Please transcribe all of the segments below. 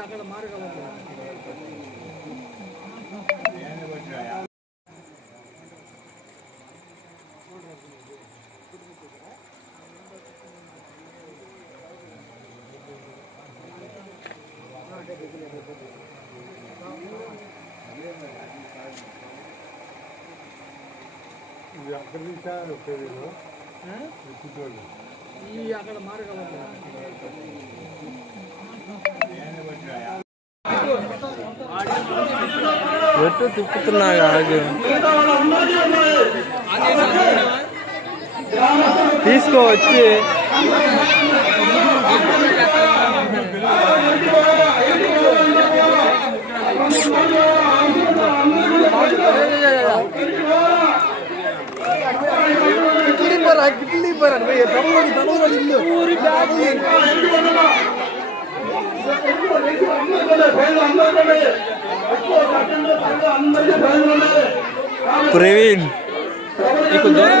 అక్కడ మార్గం అక్కడ మార్గం ఎటు తిప్పుతున్నాగా తీసుకోవచ్చి ప్రవీణ్ దూరం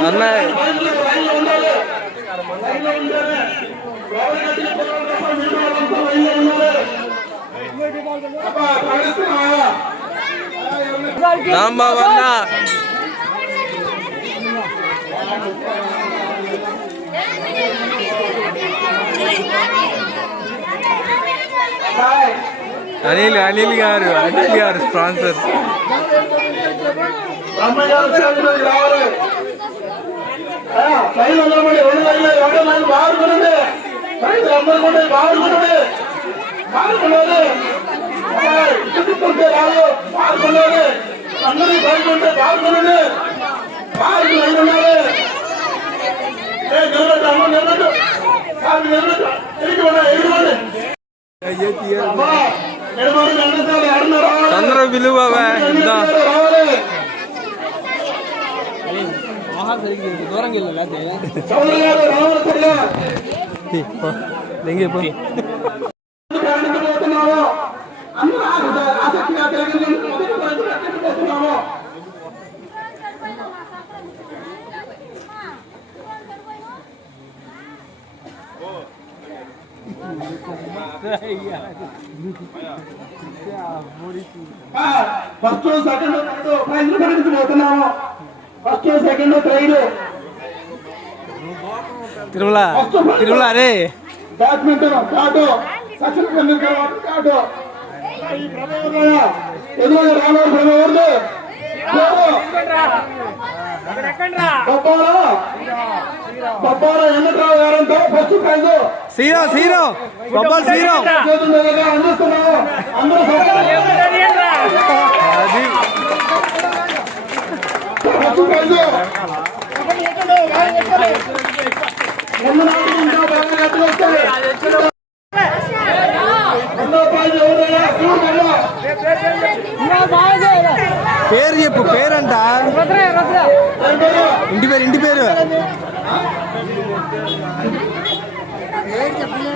అన్నయ్య రాంబాబన్న అనిల్ గారు స్పాన్సర్ చంద్ర విలువ దూరం ఫస్ట్ సెకండ్ ప్రైజ్ గురించి పోతున్నాము. ఫస్ట్ సెకండ్ ప్రైజ్ తిరుమల అరే badminton card Sachin Tendulkar card ఎదురు రావాలి ప్రభావం బొబ్బాల ఎన్నట్రావు గారంతో ఫస్ట్ ప్రైజ్ శ్రీరామ్ బొబ్బాల శ్రీరామ్ అందిస్తున్నాము. అందరూ ఫస్ట్ ప్రైజ్ ముందు నాటి ఇంకా బాగా ఎట్లు వస్తాయి. రెండో ప్రైజ్ ఎవరైనా పేరు చెప్పు పేరంట ఇంటి పేరు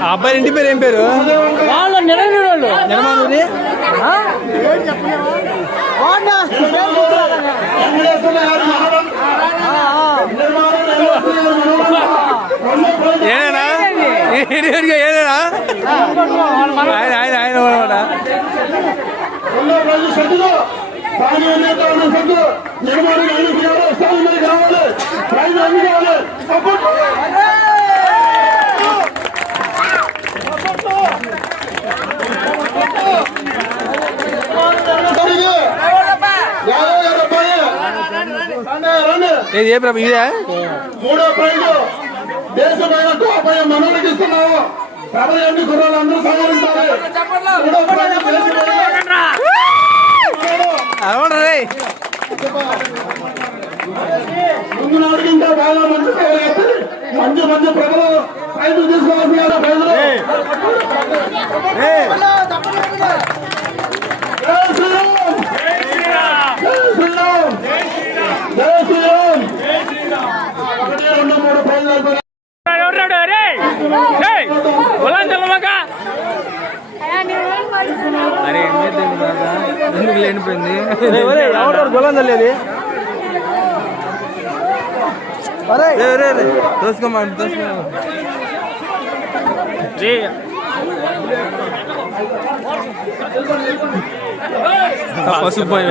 ఆ అబ్బాయి ఇంటి పేరు ఏం పేరు వాళ్ళ నిర్మాణూరి ఏనా ఏనా ఆయన అనమాట ఇది ఏ ప్రభు ఇదే మూడో ప్రైజ్ దేశమైన గోపయ మనోళ్ళకి ఇస్తున్నాము. ప్రభుత్వ గుర్రాలు అందరూ సహకరించాలి. మూడో ప్రైజ్ ముందు నాడు ఇంకా బాగా మంచి మంచి ప్రజలు ప్రైజులు తీసుకోవాల్సిన ప్రజలు శ్రీరామ్ అరే ఎందుకు లేనిపోయింది గులాం చల్లేది దోసుకోమా పసుపు పోయి